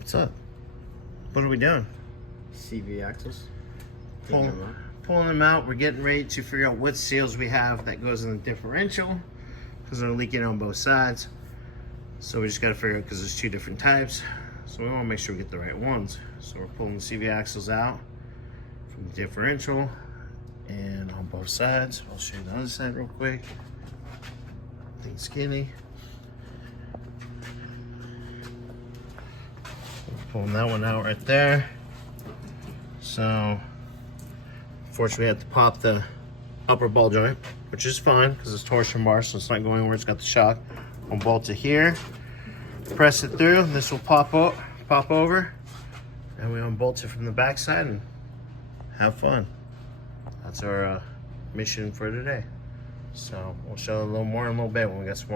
What's up? What are we doing? CV axles. Pulling them out. We're getting ready to figure out what seals we have that goes in the differential because they're leaking on both sides. So we just got to figure out because there's two different types. So we want to make sure we get the right ones. So we're pulling the CV axles out from the differential and on both sides. I'll show you the other side real quick. Thing's skinny. Pulling that one out right there. So unfortunately we had to pop the upper ball joint, which is fine because it's torsion bar, so it's not going where it's got the shock. We'll bolt it here, press it through. This will pop over, and we unbolt it from the back side and have fun. That's our mission for today. So we'll show a little more in a little bit when we got some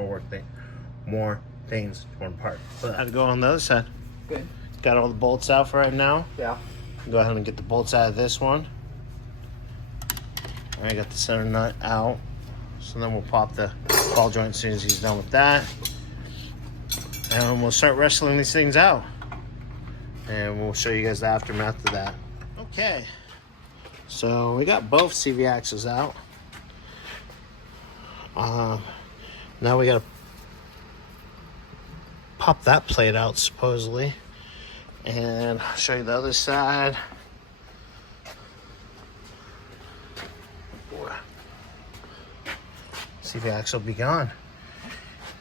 more things torn apart. But I'd go on the other side. Good. Got all the bolts out for right now. Yeah. Go ahead and get the bolts out of this one. I got the center nut out. So then we'll pop the ball joint as soon as he's done with that. And we'll start wrestling these things out. And we'll show you guys the aftermath of that. Okay. So we got both CV axles out. Now we gotta pop that plate out supposedly. And I'll show you the other side. CV axle will be gone.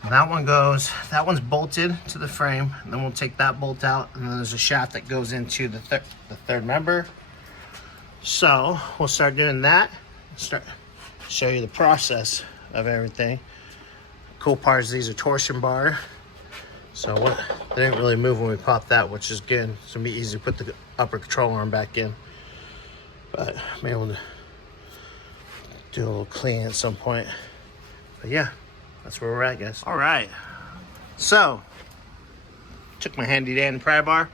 That one's bolted to the frame, and then we'll take that bolt out, and then there's a shaft that goes into the third member. So we'll start doing that, show you the process of everything. Cool part is these are torsion bar, so they didn't really move when we popped that, which is good. It's gonna be easy to put the upper control arm back in, but maybe we'll do a little clean at some point. But yeah, that's where we're at, guys. All right, so took my handy dandy pry bar,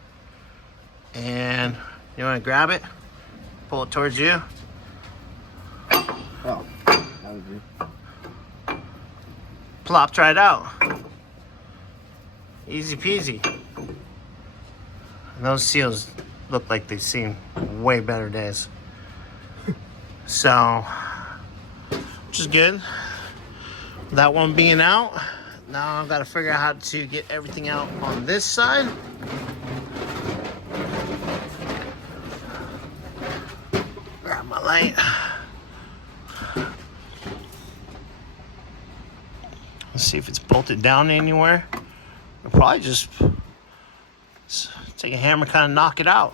and you want to grab it, pull it towards you. Oh, that would be. Plopped right out. Easy peasy. And those seals look like they've seen way better days. So, which is good. That one being out, now I've got to figure out how to get everything out on this side. Grab my light. Let's see if it's bolted down anywhere. I'll probably just take a hammer, kind of knock it out.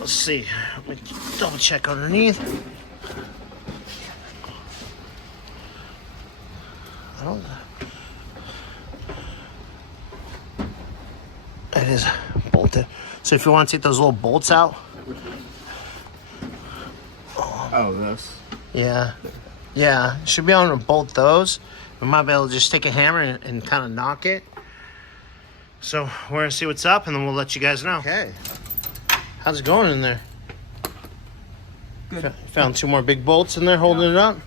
Let's see. Let me double check underneath. It is bolted. So if you want to take those little bolts out. Oh, this. Yeah. Yeah. You should be able to bolt those. We might be able to just take a hammer and kind of knock it. So we're going to see what's up, and then we'll let you guys know. Okay. How's it going in there? Good. Found two more big bolts in there holding it up.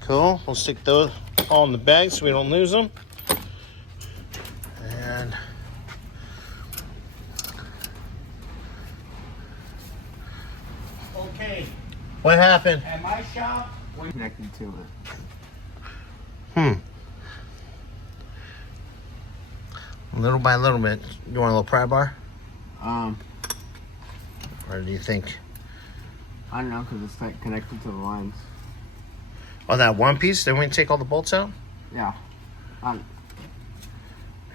Cool. We'll stick those all in the bag so we don't lose them. And okay. What happened? At my shop, we're connected to it. Little by little bit. You want a little pry bar? Or do you think? I don't know, because it's like connected to the lines. Oh, that one piece? Then we take all the bolts out? Yeah.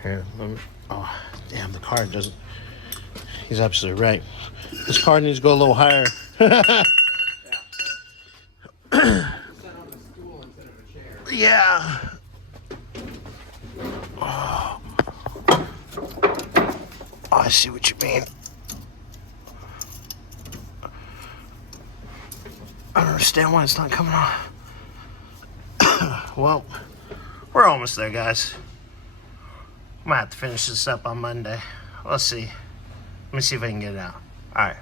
Here, let me. Oh, damn, the card doesn't. He's absolutely right. This card needs to go a little higher. Yeah. Oh, I see what you mean. I don't understand why it's not coming off. Well, we're almost there, guys. I might have to finish this up on Monday. Let's see. Let me see if I can get it out. All right.